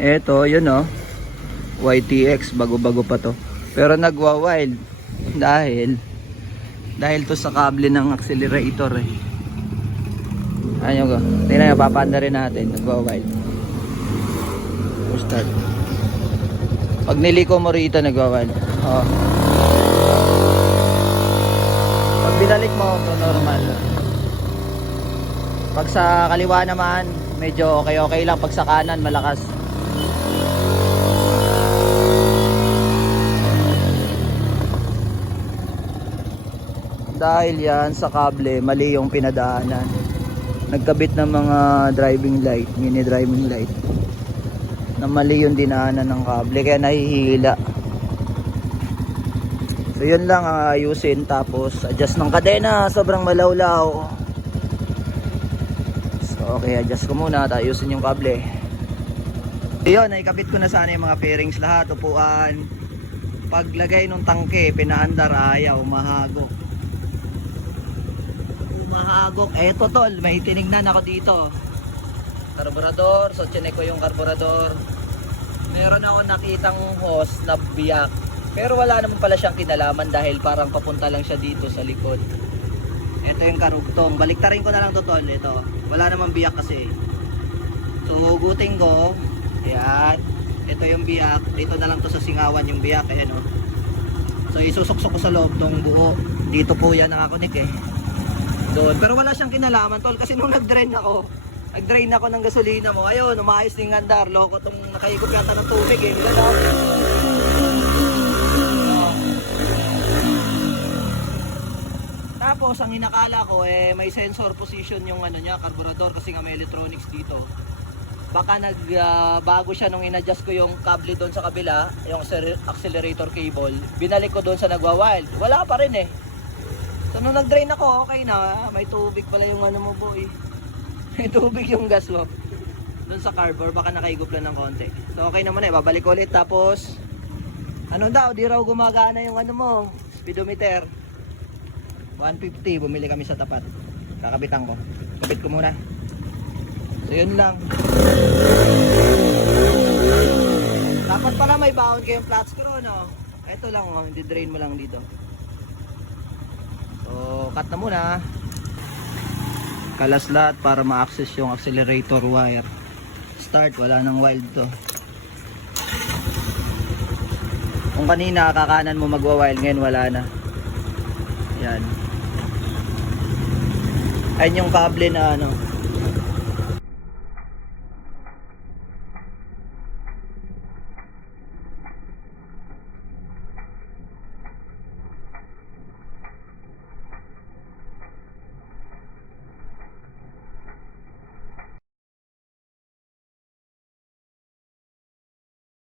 Eto, yun oh. YTX, bago-bago pa to. Pero nagwa-wild dahil to sa kable ng accelerator eh. Ayun ko. Tingnan nyo, papanda rin natin. Nagwa-wild. Start. Pag niliko mo rito, nagwa-wild. Oh. Pag binalik mo, normal. Pag sa kaliwa naman, medyo okay lang. Pag sa kanan, malakas. Dahil yan sa kable, mali yung pinadaanan. Nagkabit ng mga driving light, mini driving light, na mali yung dinaanan ng kable, kaya nahihila. So yun lang ang ayusin, tapos adjust ng kadena, sobrang malawlaw. So okay, adjust ko muna at ayusin yung kable. Yun, naikabit ko na sana yung mga fairings lahat, upuan. Paglagay ng tangke, pinaandar, ayaw, mahagok. Eto tol, may tinignan ako dito. Karburador, so chinek ko yung karburador. Meron ako nakitang hose na biyak, pero wala naman pala siyang kinalaman dahil parang papunta lang siya dito sa likod. Ito yung karugtong, baliktarin ko na lang to tol. Ito, wala namang biyak kasi. So hugutin ko. Ayan, ito yung biyak. Dito na lang to sa singawan yung biyak. Ayan o. So isusuksok ko sa loob ng buo. Dito po yan nakakonek eh, doon. Pero wala siyang kinalaman tol, kasi nung nag-drain ako ng gasolina mo, ayun, umayos ng andar. Loko tong nakaikot yata ng tubig eh. Gano'n. Tapos ang inakala ko eh, may sensor position yung ano niya, karburador, kasi nga may electronics dito. Baka bago siya nung in-adjust ko yung kable doon sa kabila, yung accelerator cable, binalik ko doon sa nagwa-wild. Wala pa rin eh. So nung nag-drain ako, okay na. May tubig pala yung ano mo boy. May tubig yung gas mo doon sa carburetor, baka nakaigop lang ng konti. So okay naman eh, babalik ulit. Tapos ano daw, di raw gumagana yung ano mo, speedometer. 150, bumili kami sa tapat. Kakabitan ko. Kabit ko muna. So yun lang. Dapat pala may baon kayong flat screw, no? Ito lang, oh, di-drain mo lang dito. So, cut na muna. Kalas lahat para ma-access yung accelerator wire. Start, wala nang wild to. Kung kanina kakanan mo magwa-wild, ngayon wala na. Yan. Ayun yung kable na ano,